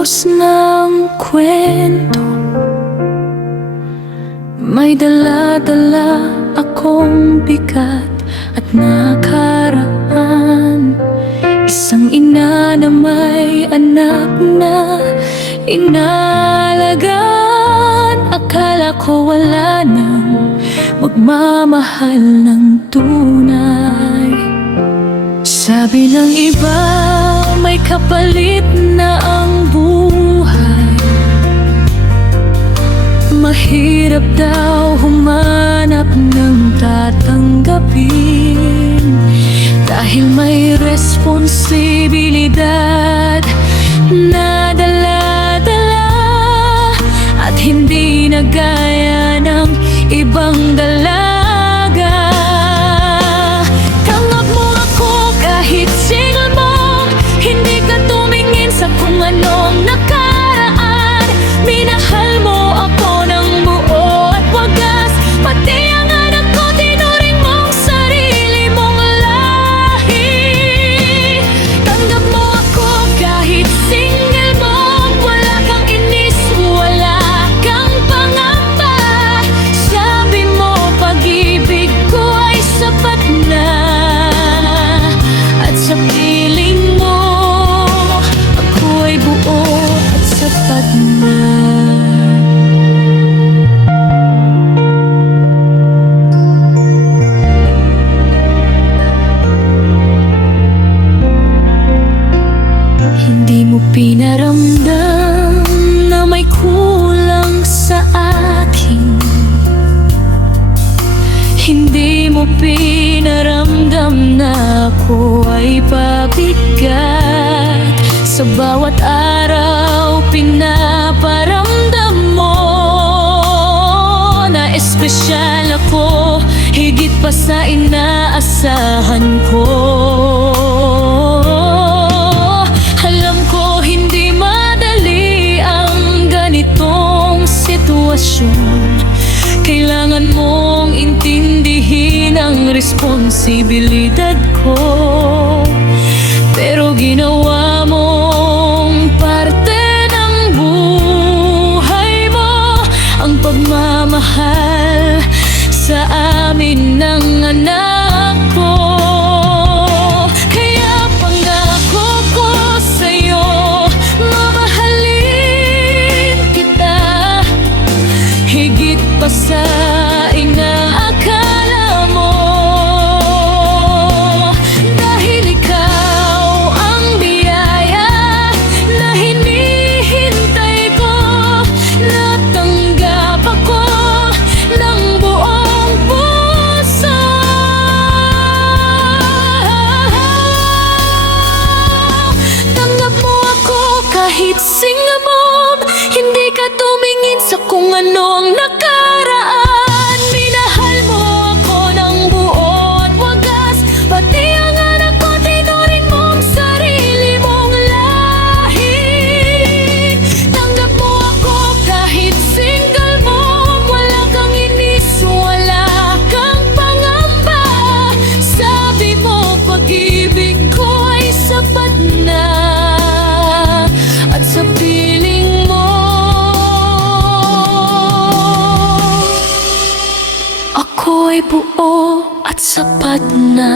pagkatapos ng kwento, may dala-dala akong bigat at nakaraan. Isang ina na may anak na inalagaan. Akala ko wala nang magmamahal ng tunay. Sabi ng iba, may kapalit na ang buhay. Mahirap daw humanap ng tatanggapin, dahil may responsibilidad na dala-dala, at hindi na gaya ng ibang dalaga. Tanggap mo ako kahit single mom, hindi ka tumingin sa kung anong nakaraan. Minahal mo ako ng buo at wagas, pati ang anak ko tinuring mong sarili mong lahi. Tanggap mo ako kahit single mom, wala kang inis, wala kang pangamba. Sabi mo pag-ibig ko ay sapat na, at sa piling mo ako ay buo at sapat na. Hindi mo pinaramdam na may kulang sa akin. Hindi mo pinaramdam na ako ay pabigat. Sa bawat araw pinaparamdam mo na espesyal ako, higit pa sa inaasahan ko. Alam ko hindi madali ang ganitong sitwasyon. Kailangan mong intindihin ang responsibilidad ko, pero ginawa mong parte ng buhay mo ang pagmamahal sa amin ng anak ko. Kaya pangako ko sa'yo, mamahalin kita higit pa sa inaakala mo. Dahil ikaw ang biyaya na hinihintay ko, natanggap ako ng buong puso. Tanggap mo ako kahit single mom, hindi ka tumingin sa kung ano ang nakaraan. Minahal mo ako ng buo at wagas, pati ang anak ko tinuring mong sarili mong lahi. Tanggap mo ako kahit single mom, wala kang inis, wala kang pangamba. Sabi mo pag-ibig ko ay sapat na, at sa piling mo ako ay buo at sapat na.